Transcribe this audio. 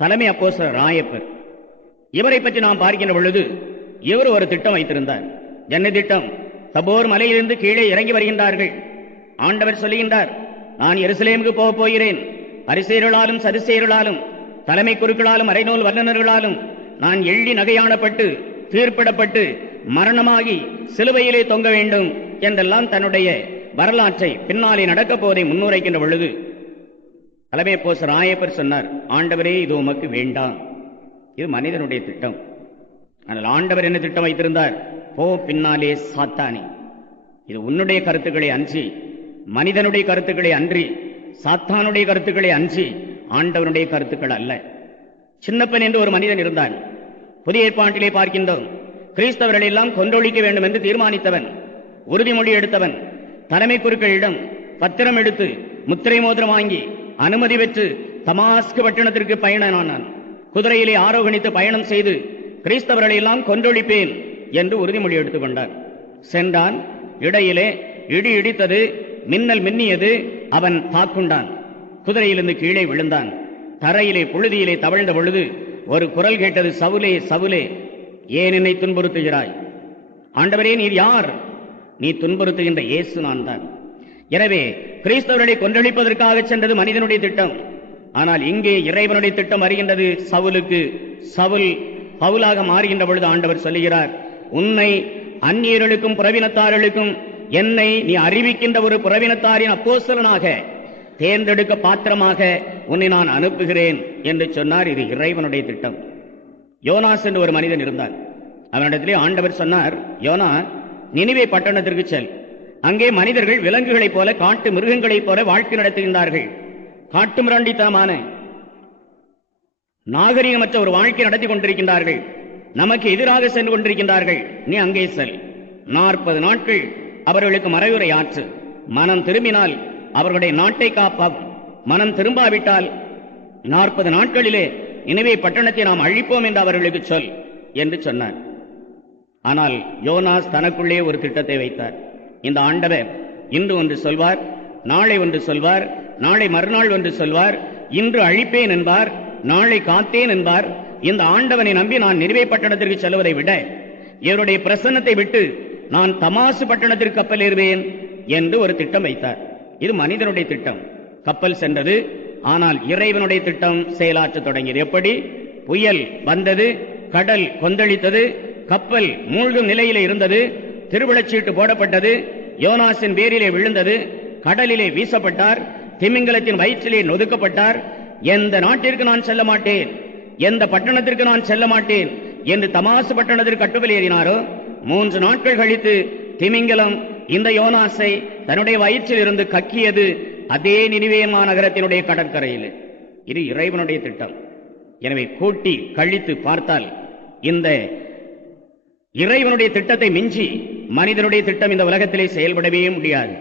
தலைமை அப்போஸ்தலர் ராயப்பர். இவரை பற்றி நாம் பார்க்கின்ற பொழுது இவர் ஒரு திட்டம் வைத்திருந்தார். என்ன திட்டம்? தபோர் மலையிலிருந்து கீழே இறங்கி வருகின்றார்கள். ஆண்டவர் சொல்லுகின்றார், நான் எருசலேமுக்கு போகப் போகிறேன். பரிசேயர்களாலும் சதுசேயர்களாலும் தலைமை குருக்களாலும் அரைநூல் வல்லுநர்களாலும் நான் எள்ளி நகையாடப்பட்டு தீர்ப்பிடப்பட்டு மரணமாகி சிலுவையிலே தொங்க வேண்டும் என்றெல்லாம் தன்னுடைய வரலாற்றை பின்னாலே நடக்கப் போவதை முன்னுரைக்கின்ற பொழுது தலைமை அப்போஸ்தலர் ராயப்பர் சொன்னார், ஆண்டவரே, இது உமக்கு வேண்டாம். இது மனிதனுடைய திட்டம். ஆனால் ஆண்டவர் என்ன திட்டம் வைத்திருந்தார்? போ பின்னாலே சாத்தானே. இது உன்னுடைய கருத்துக்களை அன்றி, மனிதனுடைய கருத்துக்களை அன்றி, சாத்தானுடைய கருத்துக்களை அன்றி, ஆண்டவனுடைய கருத்துக்கள் அல்ல. சின்னப்பன் என்று ஒரு மனிதன் இருந்தான். புதிய ஏற்பாட்டிலே பார்க்கின்றோம். கிறிஸ்தவர்கள் எல்லாம் கொன்றொழிக்க வேண்டும் என்று தீர்மானித்தவன், உறுதிமொழி எடுத்தவன், தலைமை குருக்களிடம் பத்திரம் எடுத்து முத்திரை மோதிரம் வாங்கி அனுமதி பெற்று தமாஸ்கு பட்டணத்திற்கு பயணமானான். குதிரையிலே ஆரோகணித்து பயணம் செய்து கிறிஸ்தவர்களை எல்லாம் கொன்றொழிப்பேன் என்று உறுதிமொழி எடுத்துக் கொண்டான். சென்றான். இடையிலே இடி இடித்தது, மின்னல் மின்னியது. அவன் தாக்குண்டான். குதிரையிலிருந்து கீழே விழுந்தான். தரையிலே புழுதியிலே தவழ்ந்த பொழுது ஒரு குரல் கேட்டது, சவுலே சவுலே, ஏன் என்னை துன்புறுத்துகிறாய்? ஆண்டவரே, நீர் யார்? நீ துன்புறுத்துகின்ற இயேசு நான் தான். எனவே கிறிஸ்தவர்களை கொன்றளிப்பதற்காக சென்றது மனிதனுடைய திட்டம். ஆனால் இங்கே இறைவனுடைய திட்டம் அறிகின்றது. சவுலுக்கு சவுல் பவுலாக மாறுகின்ற பொழுது ஆண்டவர் சொல்லுகிறார், உன்னை அந்நியர்களுக்கும் புறவினத்தார்களுக்கும் என்னை நீ அறிவிக்கின்ற ஒரு புறவினத்தாரின் அப்போஸ்தலனாக தேர்ந்தெடுக்க பாத்திரமாக உன்னை நான் அனுப்புகிறேன் என்று சொன்னார். இது இறைவனுடைய திட்டம். யோனாஸ் என்று ஒரு மனிதன் இருந்தான். அவனிடத்திலே ஆண்டவர் சொன்னார், யோனா, நினிவே பட்டணத்திற்கு செல். அங்கே மனிதர்கள் விலங்குகளைப் போல, காட்டு மிருகங்களைப் போல வாழ்க்கை நடத்துகின்றார்கள். காட்டு மிராண்டித்தனமான நாகரிகமற்ற ஒரு வாழ்க்கை நடத்தி கொண்டிருக்கின்றார்கள். நமக்கு எதிராக சென்று கொண்டிருக்கின்றார்கள். நீ அங்கே செல். 40 நாட்கள் அவர்களுக்கு மறைவுரை ஆற்று. மனம் திரும்பினால் அவர்களுடைய நாட்டை காப்பாகும். மனம் திரும்பாவிட்டால் 40 நாட்களிலே நினிவே பட்டணத்தை நாம் அழிப்போம் என்று அவர்களுக்கு சொல் என்று சொன்னார். ஆனால் யோனாஸ் தனக்குள்ளே ஒரு திட்டத்தை வைத்தார். இந்த ஆண்டவர் இன்று ஒன்று சொல்வார், நாளை ஒன்று சொல்வார், நாளை மறுநாள் ஒன்று சொல்வார், இன்று அழிப்பேன் என்பார், நாளை காத்தேன் என்பார். இந்த ஆண்டவனை நம்பி நான் நினிவே பட்டணத்திற்கு செல்வதை விட இவருடைய பிரசன்னத்தை விட்டு நான் தமாசு பட்டணத்திற்கு கப்பல் ஏறுவேன் என்று ஒரு திட்டம் வைத்தார். இது மனிதனுடைய திட்டம். கப்பல் சென்றது. ஆனால் இறைவனுடைய திட்டம் செயலாற்ற தொடங்கியது. எப்படி? புயல் வந்தது, கடல் கொந்தளித்தது, கப்பல் மூழ்கும் நிலையிலே இருந்தது, திருவிழச்சீட்டு போடப்பட்டது, யோனாசின் பேரிலே விழுந்தது, கடலிலே வீசப்பட்டார், திமிங்கலத்தின் வயிற்றிலே நொதுக்கப்பட்டார். எந்த நாட்டிற்கு நான் செல்ல மாட்டேன், எந்த பட்டணத்திற்கு நான் செல்ல மாட்டேன் என்று தமாசு பட்டணத்திற்கு கட்டுப்பல் ஏறினாரோ, 3 நாட்கள் கழித்து திமிங்கலம் இந்த யோனாசை தன்னுடைய வயிற்றில் இருந்து கக்கியது அதே நினிவே மாநகரத்தினுடைய கடற்கரையில். இது இறைவனுடைய திட்டம். எனவே கூட்டி கழித்து பார்த்தால் இந்த இறைவனுடைய திட்டத்தை மிஞ்சி மனிதனுடைய திட்டம் இந்த உலகத்திலே செயல்படவே முடியாது.